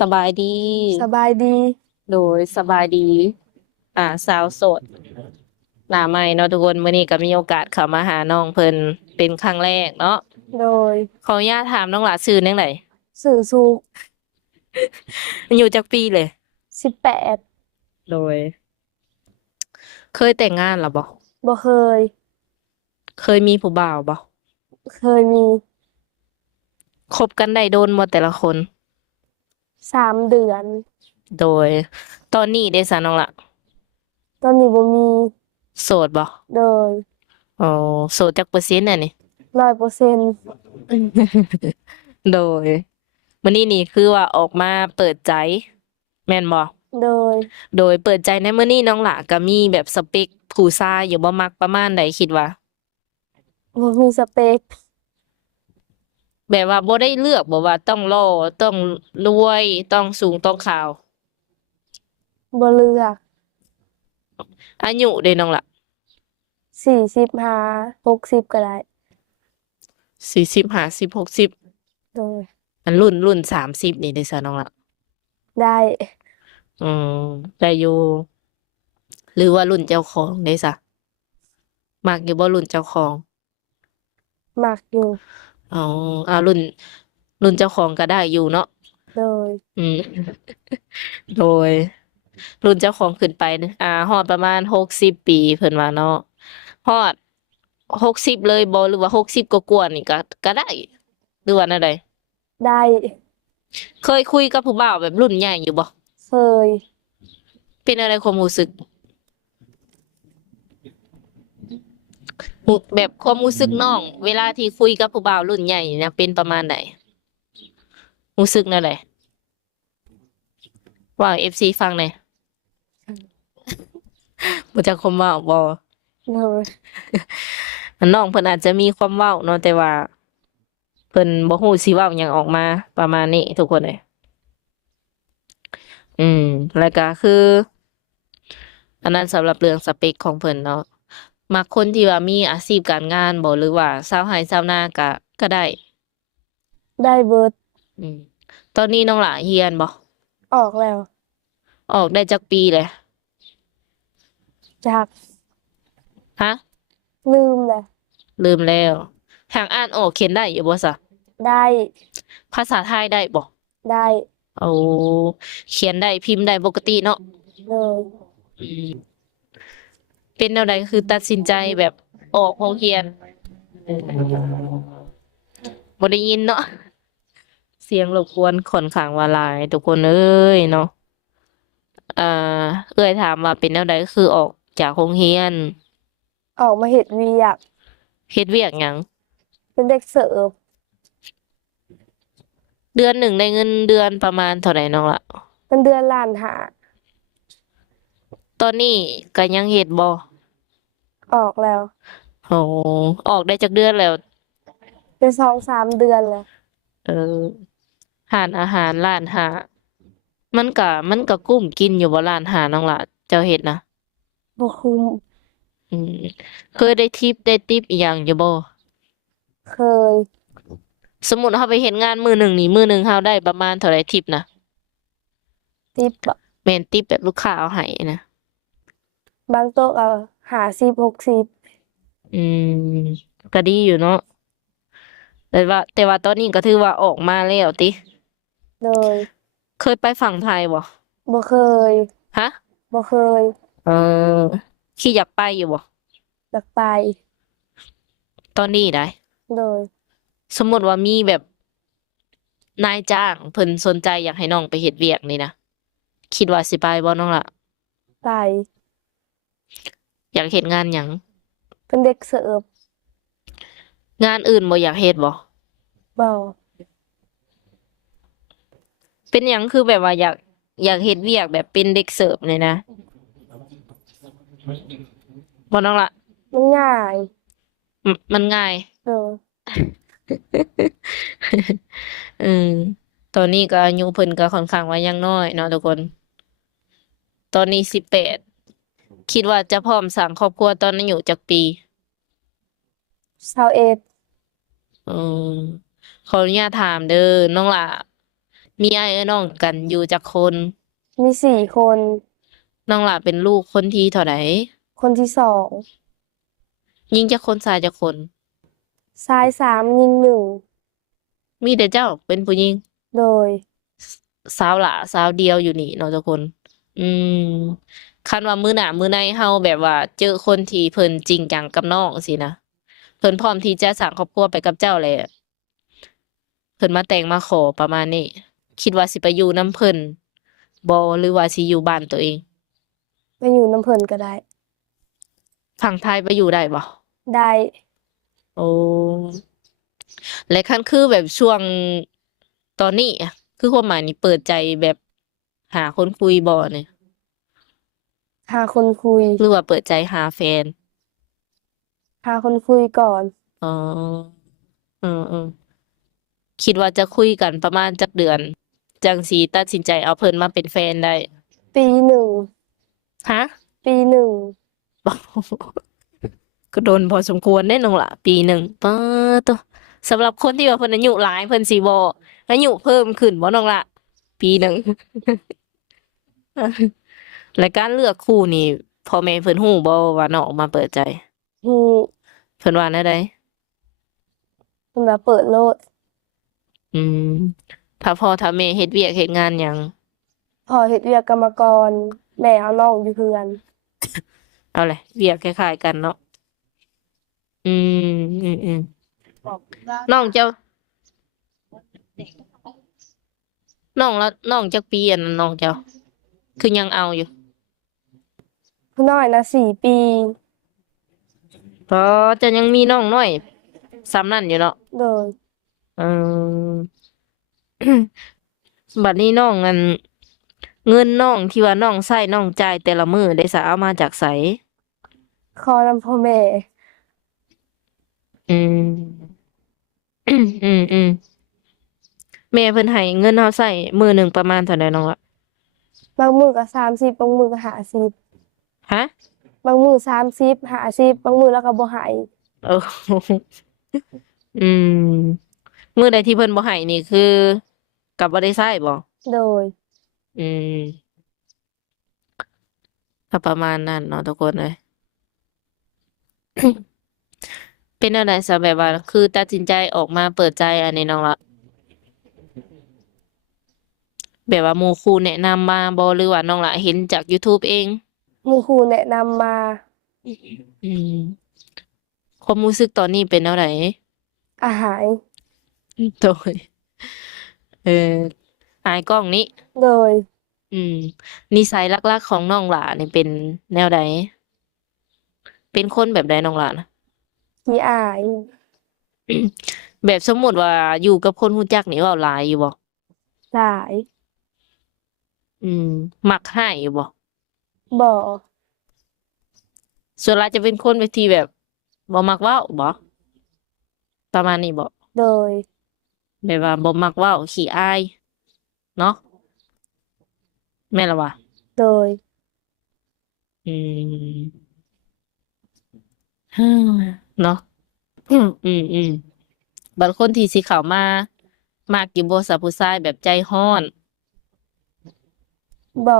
สบายดีสบายดีโดยสบายดีสาวโสดหน้าใหม่เนาะทุกคนมื้อนี้ก็มีโอกาสเข้ามาหาน้องเพิ่นเป็นครั้งแรกเนาะโดยขออนุญาตถามน้องหลาชื่อจั่งใดสื่อสุขอายุจักปีเลย18โดยเคยแต่งงานแล้วบ่บ่เคยเคยมีผู้บ่าวบ่เคยมีคบกันได้โดนบ่แต่ละคน3 เดือนโดยตอนนี้ได้ซะน้องละตอนนี้บ่มีโสดบ่โดยอ๋อโสดจักเปอร์เซ็นต์น่ะนี่ 100%โดยมื้อนี้นี่คือว่าออกมาเปิดใจแม่นบ่ โดยโดยเปิดใจในมื้อนี้น้องหลาก็มีแบบสเปกผู้ชายอยู่บ่มักประมาณใดคิดว่าบ่มีสเปคแบบว่าบ่ได้เลือกบ่ว่าต้องหล่อต้องรวยต้องสูงต้องขาวบ่เลือกอายุเด้น้องล่ะ45 60ก็ได้40 50 60โดยอันรุ่น30นี่ได้ซะน้องล่ะได้อืมได้อยู่หรือว่ารุ่นเจ้าของได้ซะมักอยู่บ่รุ่นเจ้าของมักอยู่อ๋อรุ่นเจ้าของก็ได้อยู่เนาะโดยอืมโดยรุ่นเจ้าของขึ้นไปฮอดประมาณ60 ปีเพิ่นว่าเนาะฮอด60เลยบ่หรือว่า60กว่าๆนี่ก็ได้หรือว่าแนวใดได้เคยคุยกับผู้บ่าวแบบรุ่นใหญ่อยู่บ่เคยเป็นอะไรความรู้สึกแบบความรู้สึกน้องเวลาที่คุยกับผู้บ่าวรุ่นใหญ่นี่นะเป็นประมาณใดรู้สึกแนวใดเว้าให้ FC ฟังหน่อยบ่จักความเว้าบ่ โดยน้องเพิ่นอาจจะมีความเว้าเนาะแต่ว่าเพิ่นบ่ฮู้สิเว้าหยังออกมาประมาณนี้ทุกคนเลยอืมแล้วก็คืออันนั้นสำหรับเรื่องสเปกของเพิ่นเนาะมักคนที่ว่ามีอาชีพการงานบ่หรือว่าชาวไร่ชาวนาก็ได้ได้เบิดอืมตอนนี้น้องหลาเรียนบ่ออกแล้วออกได้จักปีเลยจากฮะลืมแล้วลืมแล้วหากอ่านออกเขียนได้อยู่บ่ซะได้ภาษาไทยได้บ่ได้เอาเขียนได้พิมพ์ได้ปกติเนาะเลยอืมเป็นแนวใดคือตัดสินใจแบบออกโรงเรียนบ่ได้ยินเนาะเสียงรบกวนค่อนข้างว่าหลายทุกคนเอ้ยเนาะอ่าเอ้ยถามว่าเป็นแนวใดคือออกจากโรงเรียนออกมาเฮ็ดเวียกเฮ็ดเวียกหยังเป็นเด็กเสิร์ฟเดือนหนึ่งได้เงินเดือนประมาณเท่าไหร่น้องล่ะเป็นเดือนล้านหาตอนนี้ก็ยังเฮ็ดบ่ออกแล้วโอ้ออกได้จักเดือนแล้วเป็น2-3 เดือนแล้วเออร้านอาหารร้านอาหารมันก็กุ้มกินอยู่บ่ร้านอาหารน้องล่ะเจ้าเฮ็ดนะบ่คุ้มอืมเคยได้ทิปได้ติปอีหยังอยู่บ่เคยสมมุติเราไปเฮ็ดงานมื้อหนึ่งนี่มื้อหนึ่งเราได้ประมาณเท่าไรทิปนะติปอะแม่นติปแบบลูกค้าเอาให้นะบางโต๊ะเอา50-60อืมก็ดีอยู่เนาะแต่ว่าตอนนี้ก็ถือว่าออกมาแล้วติเลยเคยไปฝั่งไทยบ่บ่เคยฮะบ่เคยเออคิดอยากไปอยู่บ่อยากไปตอนนี้ได้เลยสมมุติว่ามีแบบนายจ้างเพิ่นสนใจอยากให้น้องไปเฮ็ดเวียกนี่นะคิดว่าสิไปบ่น้องล่ะไปอยากเฮ็ดงานหยังเป็นเด็กเสิร์ฟงานอื่นบ่อยากเฮ็ดบ่บ่เป็นหยังคือแบบว่าอยากเฮ็ดเวียกแบบเป็นเด็กเสิร์ฟนี่นะบ่น้องล่ะมันง่าย มันง่าย เออ อืมตอนนี้ก็อายุเพิ่นก็ค่อนข้างว่ายังน้อยเนาะทุกคนตอนนี้18คิดว่าจะพร้อมสร้างครอบครัวตอนอายุจักปี21อืมขออนุญาตถามเด้อน้องหล่ะ มีอ้ายน้องกันอยู่จักคน มี4 คน น้องหล่ะเป็นลูกคนที่เท่าใดคนที่สองยิงจักคนชายจักคน ชาย3หญิง1มีแต่เจ้าเป็นผู้หญิง โดยสาวหล่ะสาวเดียวอยู่นี่เนาะทุกคน อืมคันว่ามื้อหน้ามื้อในเฮาแบบว่าเจอคนที่เพิ่นจริงจังกับน้องสินะเพิ่นพร้อมที่จะสร้างครอบครัวไปกับเจ้าแหละเพิ่นมาแต่งมาขอประมาณนี้ คิดว่าสิไปอยู่นำเพิ่นบ่หรือว่าสิอยู่บ้านตัวเอง ไปอยู่น้ำเพิ่นก็ได้ ฝั่งไทยไปอยู่ได้บ่ ได้ โอ้และคันคือแบบช่วงตอนนี้อะคือความหมายนี่เปิดใจแบบหาคนคุยบ่เนี่ย หาคนคุย หรือว่าเปิดใจหาแฟน หาคนคุยก่อน อ๋อคิดว่าจะคุยกันประมาณจักเดือน จังสิตัดสินใจเอาเพิ่นมาเป็นแฟนได้ ปีหนึ่ง ฮะ ปีหนึ่ง ก็โดนพอสมควรแน่นอนล่ะ ปีหนึ่งป๊าดตัวสำหรับคนที่ว่าเพิ่นอายุหลายเพิ่นสิบ่อายุเพิ่มขึ้นบ่น้องล่ะ ปีหนึ่ง และการเลือกคู่นี่พ่อแม่เพิ่นฮู้บ่ว่าน้องออกมาเปิดใจ ฮู้ เพิ่นว่าแนวใด เพิ่นว่าเปิดโลด อืม ถ้าพ่อถ้าแม่เฮ็ดเวียกเฮ็ดงานหยัง พ่อเฮ็ดเวียกกรรมกร แม่เอาน้องอยู่เฮือน เอาเลยเวียกคล้ายๆกันเนาะอืมอืมน้องเจ้าน้องละน้องจักปีอันนั้นน้องเจ้า คือยังเอาอยู่ ผู้น้อยนะ4 ปี เพราะจะยังมีน้องน้อยซ้ำนั่นอยู่เนาะ โดย เออ บัดนี้น้องอันเงินน้องที่ว่าน้องใช้น้องจ่ายแต่ละมื้อได้สะเอามาจากไส ขอนำพ่อแม่ อืม อืมแม่เพิ่นให้เงินเราใช้มื้อหนึ่งประมาณเท่าใดน้องละ บางมื้อก็30บางมื้อก็50ฮะ บางมื้อ30 50บางมื้อแล้วก็บ่ให้ เออ อืมมื้อใดที่เพิ่นบ่ให้นี่คือก็บ่ได้ใช้บ่ โดย อืมก็ประมาณนั้นเนาะทุกคนเอ้ย เป็นจั่งใดซะแบบว่าคือตัดสินใจออกมาเปิดใจอันนี้น้องละแบบว่าหมู่คู่แนะนำมาบ่หรือว่าน้องละเห็นจาก YouTube เอง หมู่ครูแนะนำมา อืมความรู้สึกตอนนี้เป็นแนวใด อาหาย โดยเอออายกล้องนี้ โดย อืมนิสัยหลักๆของน้องหลานี่เป็นแนวใด เป็นคนแบบใดน้องหลานะ ขี้อาย แบบสมมุติว่าอยู่กับคนรู้จักนี่เว้าหลายอยู่บ่ หลาย อืมมักให้อยู่บ่ บ่ ส่วนหลายจะเป็นคนแบบที่แบบบ่มักเว้าบ่ประมาณนี้บ่ โดย แบบว่าบ่มักเว้าขี้อายเนาะแม่นล่ะวะ โดย อืม ฮึเนาะบางคนที่สิเข้ามามักอยู่บ่ซะผู้ชายแบบใจร้อน บ่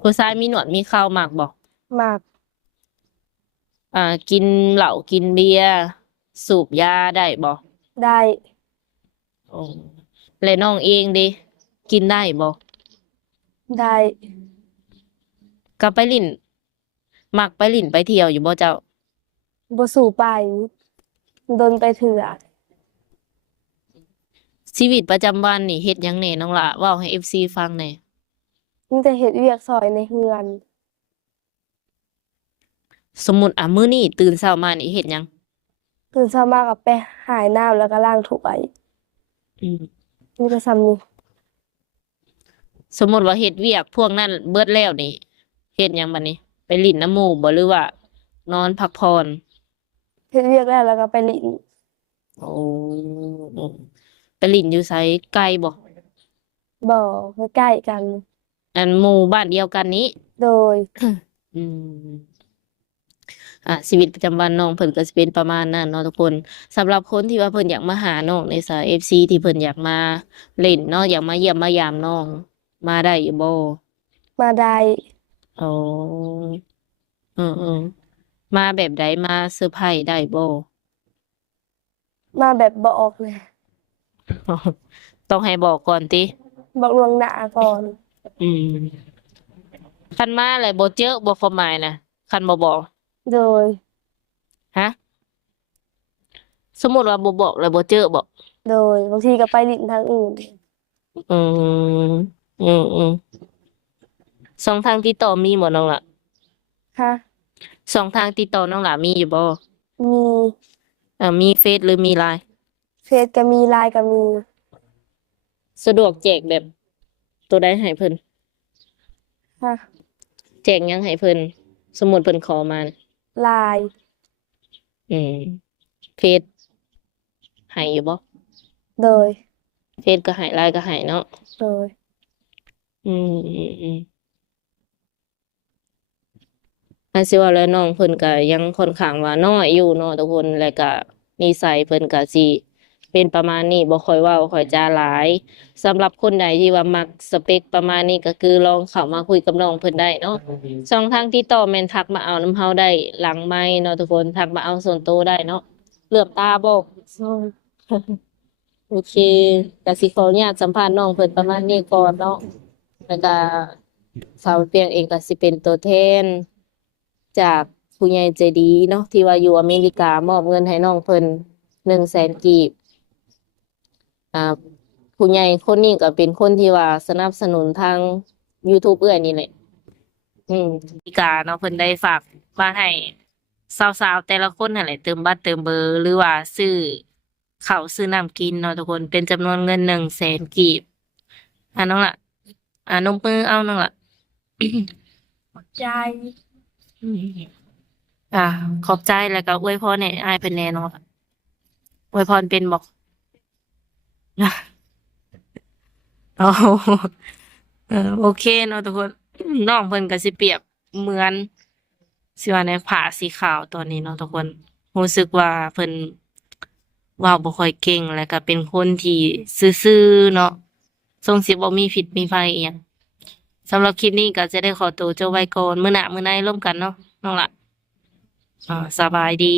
ผู้ชายมีหนวดมีเครามักบ่ มัก กินเหล้ากินเบียร์สูบยาได้บ่ ได้ โอ้แล้วน้องเองเด้กินได้บ่ ได้ ก็ไปลิ้นมักไปลิ้นไปเที่ยวอยู่บ่เจ้า บ่สู่ไปดนไปเถื่อ ชีวิตประจำวันนี่เฮ็ดหยังแหน่น้องหล่ะเว้าให้ FC ฟังแหน่ มีแต่เฮ็ดเวียกซอยในเฮือน สมมุติมื้อนี้ตื่นเช้ามานี่เฮ็ดหยัง ตื่นเช้ามาก็ไปหายน้ำแล้วก็ล้างถ้วย อืม มีแต่ส่ำนี้ สมมุติว่าเฮ็ดเวียกพวกนั้นเบิดแล้วนี่เฮ็ดหยังบัดนี้ ไปลิ้นน้ำหมู่บ่หรือว่านอนพักผ่อน เฮ็ดเวียกแล้วก็ไปหลิน โอ้ไปลิ้นอยู่ไสไกลบ่ บ่ใกล้ๆกัน อันหมู่บ้านเดียวกันนี้ โดย อืม ชีวิตประจำวันน้องเพิ่นก็สิเป็นประมาณนั้นเนาะทุกคนสำหรับคนที่ว่าเพิ่นอยากมาหาน้องในสาย FC ที่เพิ่นอยากมาเล่นเนาะอยากมาเยี่ยมมายามน้องมาได้อยู่บ่มาได้อ๋อเออๆมาแบบใดมาเซอร์ไพรส์ได้บ่ มาแบบบ่ออกเลย ต้องให้บอกก่อนติบอกล่วงหน้าก่อนอืมคันมาแล้วบ่เจอบ่ความหมายน่ะคันบ่บอกโดยฮะสมมุติว่าบ่บอกแล้วบ่เจอบ่โดยบางทีก็ไปลิ้นทางอื่นอืมอืมช่องทางติดต่อมีบ่น้องล่ะค่ะช่องทางติดต่อน้องล่ะมีอยู่บ่มีมีเฟซหรือมี LINE เฟซก็มีไลน์ก็มีสะดวกแจกแบบตัวใดให้เพิ่นค่ะแจกหยังให้เพิ่นสมมุติเพิ่นขอมาน่ะไลน์อืมเฟซให้อยู่บ่โดยเฟซก็ให้ LINE ก็ให้เนาะโดยอืมอาสิว่าแล้วน้องเพิ่นก็ยังค่อนข้างว่าน้อยอยู่เนาะทุกคนแล้วก็นิสัยเพิ่นก็สิเป็นประมาณนี้บ่ค่อยเว้าค่อยจาหลายสำหรับคนใดที่ว่ามักสเปคประมาณนี้ก็คือลองเข้ามาคุยกับน้องเพิ่นได้เนาะช่องทางติดต่อแม่นทักมาเอานำเฮาได้หลังไมค์เนาะทุกคนทักมาเอาส่วนตัวได้เนาะเหลือบตาบ่ โดย โอเคก็สิขออนุญาตสัมภาษณ์น้องเพิ่นประมาณนี้ก่อนเนาะแล้วก็สาวเปียงเองก็สิเป็นตัวแทนจากผู้ใหญ่ใจดีเนาะที่ว่าอยู่อเมริกามอบเงินให้น้องเพิ่น100,000กีบอ่าผู้ใหญ่คนนี้ก็เป็นคนที่ว่าสนับสนุนทาง YouTube เอื้อยนี่แหละอเมริกาเนาะเพิ่นได้ฝากมาให้สาวๆแต่ละคนนั่นแหละเติมบัตรเติมเบอร์หรือว่าซื้อข้าวซื้อน้ำกินเนาะทุกคนเป็นจำนวนเงิน100,000กีบน้องล่ะนมมือเอาน้องล่ะ ใจอืมอ่าขอบใจแล้วก็อวยพรให้อ้ายเพิ่นแหน่เนาะอวยพรเป็นบอกอ๋อโอเคเนาะทุกคนน้องเพิ่นก็สิเปรียบเหมือนสิว่าในผ้าสีขาวตอนนี้เนาะทุกคนรู้สึกว่าเพิ่นเว้าบ่ค่อยเก่งแล้วก็เป็นคนที่ซื่อๆเนาะทรงสิบ่มีพิษมีภัยอิหยังสำหรับคลิปนี้ก็จะได้ขอตัวจบไว้ก่อนมื้อหน้ามื้อในร่วมกันเนาะน้องล่ะสบายดี